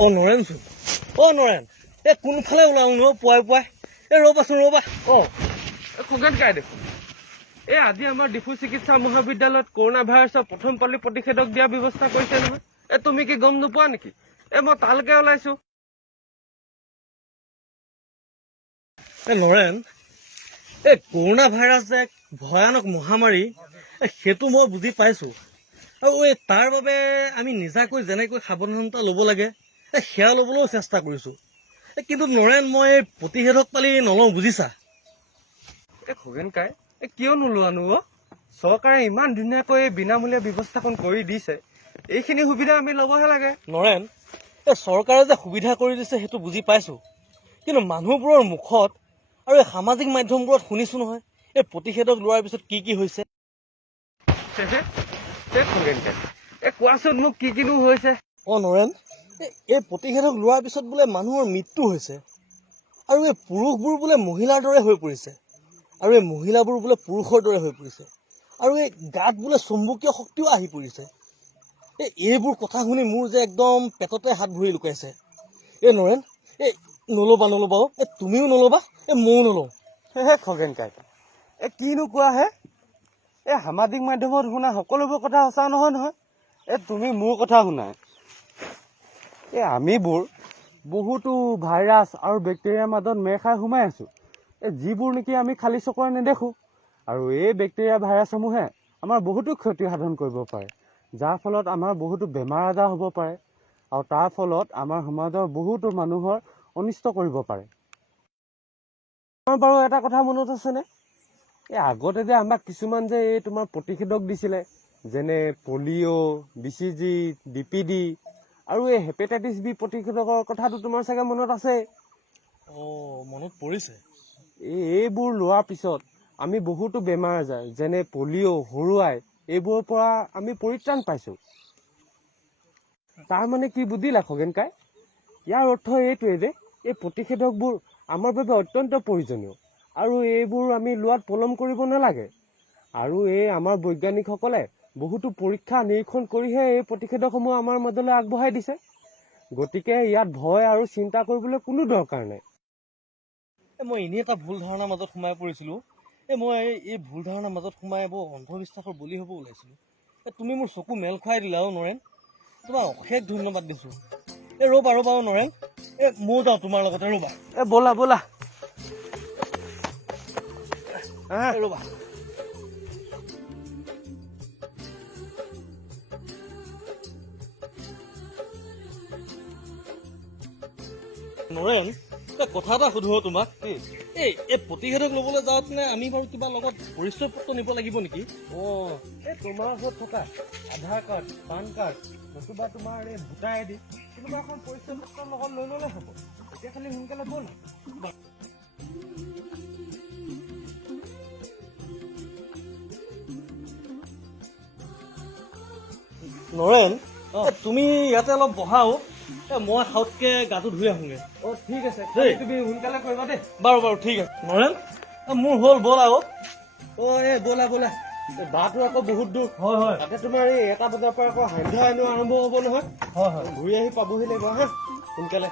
অ নৰেনচোন অ নৰেন কোনফালে ওলাও ন পুৱাই ৰ'বাচোন ৰ'বা খগেন কাই দেখোন আজি আমাৰ ডিফু চিকিৎসা মহাবিদ্যালয়ত কৰোণা ভাইৰাছৰ প্ৰথম পালি প্ৰতিষেধক দিয়াৰ ব্যৱস্থা কৰিছে নহয় তুমি কি গম নোপোৱা নেকি মই তালৈকে ওলাইছো নৰেন কৰোণা ভাইৰাছ যে ভয়ানক মহামাৰী সেইটো মই বুজি পাইছো আৰু তাৰ বাবে আমি নিজাকৈ যেনেকৈ সাৱধানতা ল'ব লাগে সেয়া ল'বলৈও চেষ্টা কৰিছো কিন্তু নৰেন মই প্ৰতিষেধক পালি নলওঁ বুজিছা খগেন কাই কিয় নোলোৱানো চৰকাৰে ইমান ধুনীয়াকৈ বিনামূলীয়া ব্যৱস্থাপন কৰি দিছে এইখিনি সুবিধা আমি ল'বহে লাগে নৰেন চৰকাৰে যে সুবিধা কৰি দিছে সেইটো বুজি পাইছো কিন্তু মানুহবোৰৰ মুখত আৰু সামাজিক মাধ্যমবোৰত শুনিছো নহয় প্ৰতিষেধক লোৱাৰ পিছত কি হৈছে খগেন কাই কোৱাচোন মোক কিনো হৈছে নৰেন প্ৰতিষেধক লোৱাৰ পিছত বোলে মানুহৰ মৃত্যু হৈছে আৰু পুৰুষবোৰ বোলে মহিলাৰ দৰে হৈ পৰিছে আৰু মহিলাবোৰ বোলে পুৰুষৰ দৰে হৈ পৰিছে আৰু গাত বোলে চুম্বকীয় শক্তিও আহি পৰিছে এইবোৰ কথা শুনি মোৰ যে একদম পেটতে হাত ভৰি লুকাইছে নৰেন নল'বা তুমিও নল'বা ময়ো নলওঁ খগেন কাই কিনো কোৱা হে সামাজিক মাধ্যমত শুনা সকলোবোৰ কথা সঁচা নহয় তুমি মোৰ কথা শুনা আমিবোৰ বহুতো ভাইৰাছ আৰু বেক্টেৰিয়াৰ মাজত মেৰ খাই সোমাই আছো যিবোৰ নেকি আমি খালী চকুৰে নেদেখো আৰু এই বেক্টেৰিয়া ভাইৰাছসমূহে আমাৰ বহুতো ক্ষতি সাধন কৰিব পাৰে যাৰ ফলত আমাৰ বহুতো বেমাৰ আজাৰ হ'ব পাৰে আৰু তাৰ ফলত আমাৰ সমাজৰ বহুতো মানুহৰ অনিষ্ট কৰিব পাৰে বাৰু এটা কথা মনত আছেনে আগতে যে আমাক কিছুমান যে এই তোমাৰ প্ৰতিষেধক দিছিলে যেনে পলিঅ' BCG DPD আৰু এই হেপাটাইটিছ বি প্ৰতিষেধকৰ কথাটো তোমাৰ চাগে মনত আছে মনত পৰিছে এইবোৰ লোৱাৰ পিছত আমি বহুতো বেমাৰ আজাৰ যেনে পলিঅ' হৰুৱাই এইবোৰৰ পৰা আমি পৰিত্ৰাণ পাইছো তাৰ মানে কি বুজিলা খগেন কাই ইয়াৰ অৰ্থ এইটোৱে যে এই প্ৰতিষেধকবোৰ আমাৰ বাবে অত্যন্ত প্ৰয়োজনীয় আৰু এইবোৰ আমি লোৱাত পলম কৰিব নালাগে আৰু আমাৰ বৈজ্ঞানিকসকলে বহুতো পৰীক্ষা নিৰীক্ষণ কৰিহে এই প্ৰতিষেধকসমূহ আমাৰ মাজলৈ আগবঢ়াই দিছে গতিকে ইয়াত ভয় আৰু চিন্তা কৰিবলৈ কোনো দৰকাৰ নাই মই এনেই এটা ভুল ধাৰণাৰ মাজত সোমাই পৰিছিলো মই এই ভুল ধাৰণাৰ মাজত সোমাই বৰ অন্ধবিশ্বাসৰ বলি হ'ব ওলাইছিলো তুমি মোৰ চকু মেল খুৱাই দিলা নৰেন তোমাক অশেষ ধন্যবাদ দিছো ৰ'বা নৰেন ময়ো যাওঁ তোমাৰ লগতে ৰ'বা ব'লা ৰ'বা নৰেন কথা এটা সুধো তোমাক এই প্ৰতিষেধক ল'বলৈ যাওঁতে আমি বাৰু কিবা লগত পৰিচয় পত্ৰ নিব লাগিব নেকি তোমাৰ ওচৰত থকা আধাৰ কাৰ্ড পান কাৰ্ড নতুবা তোমাৰ এই ভোটাৰ ID কোনোবা এখন পৰিচয় পত্ৰ লগত লৈ ল'লে হ'ব এতিয়া খালি সোনকালে ব'ল নৰেন তুমি ইয়াতে অলপ বহাও মই সাউতকে গাটো ধুই আহোঁগে ঠিক আছে তুমি সোনকালে কৰিবা দেই বাৰু ঠিক আছে নৰেন মোৰ হ'ল ব'ল আৰু ব'লা বাটো আকৌ বহুত দূৰ হয় তাতে তোমাৰ এই 1টা বজাৰ পৰা আকৌ সন্ধ্যা এনেও আৰম্ভ হ'ব নহয় হয় ঘূৰি আহি পাবহি লাগিব হা সোনকালে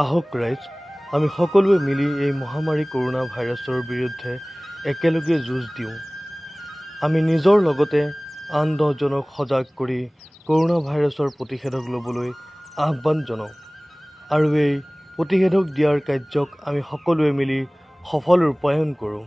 আহক ৰাইজ আমি সকলোৱে মিলি এই মহামাৰী কৰোণা ভাইৰাছৰ বিৰুদ্ধে একেলগে যুঁজ দিওঁ আমি নিজৰ লগতে আন 10জনক সজাগ কৰি কৰোণা ভাইৰাছৰ প্ৰতিষেধক ল'বলৈ আহ্বান জনাওঁ আৰু এই প্ৰতিষেধক দিয়াৰ কাৰ্যক আমি সকলোৱে মিলি সফল ৰূপায়ণ কৰোঁ